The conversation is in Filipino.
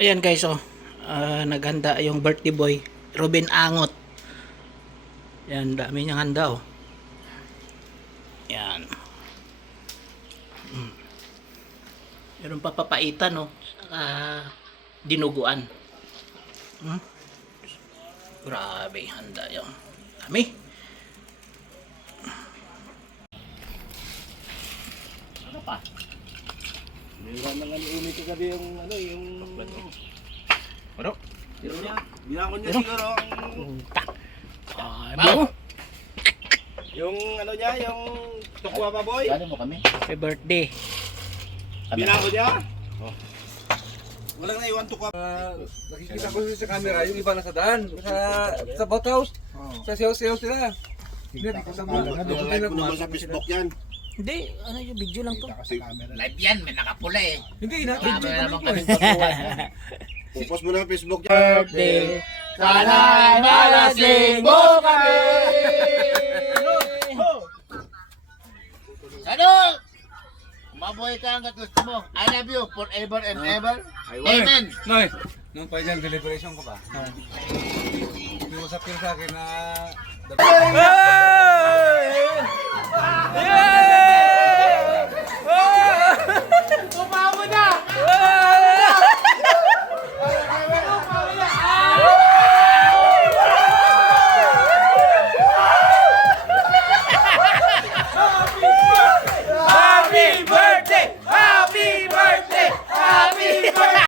Ayan guys, oh. Naghanda yung birthday boy, Ruben Angot. Yan, dami niyang handa, oh. Yan. Meron pa papaitan, oh. Saka dinuguan. Grabe, handa yung dami. Ano pa? Meron nang umi ko gabi yung Ano? Binakon niya siguro ang Bago. yung niya, yung tukwa pa boy. Gano'n mo kami? Happy birthday. Binakon niya. Walang naiwan tukwa. Nakikita ko sa camera, yung iba nasa daan, sa boathouse, sa sayaw-sayaw sila. Hindi ko sa mga. Live ko naman sa Facebook yan. Hindi, ano yung video lang to. Live yan, may nakapula eh. Hindi, na. Marami na naman kami Post mo na sa Facebook yan. Birthday. Sana'y malasing mo kami! Ano? Mabuhay ka hanggat gusto mo. I love you forever and ever. Amen! Noy, nung final deliberation ko pa, iusap yun sa akin na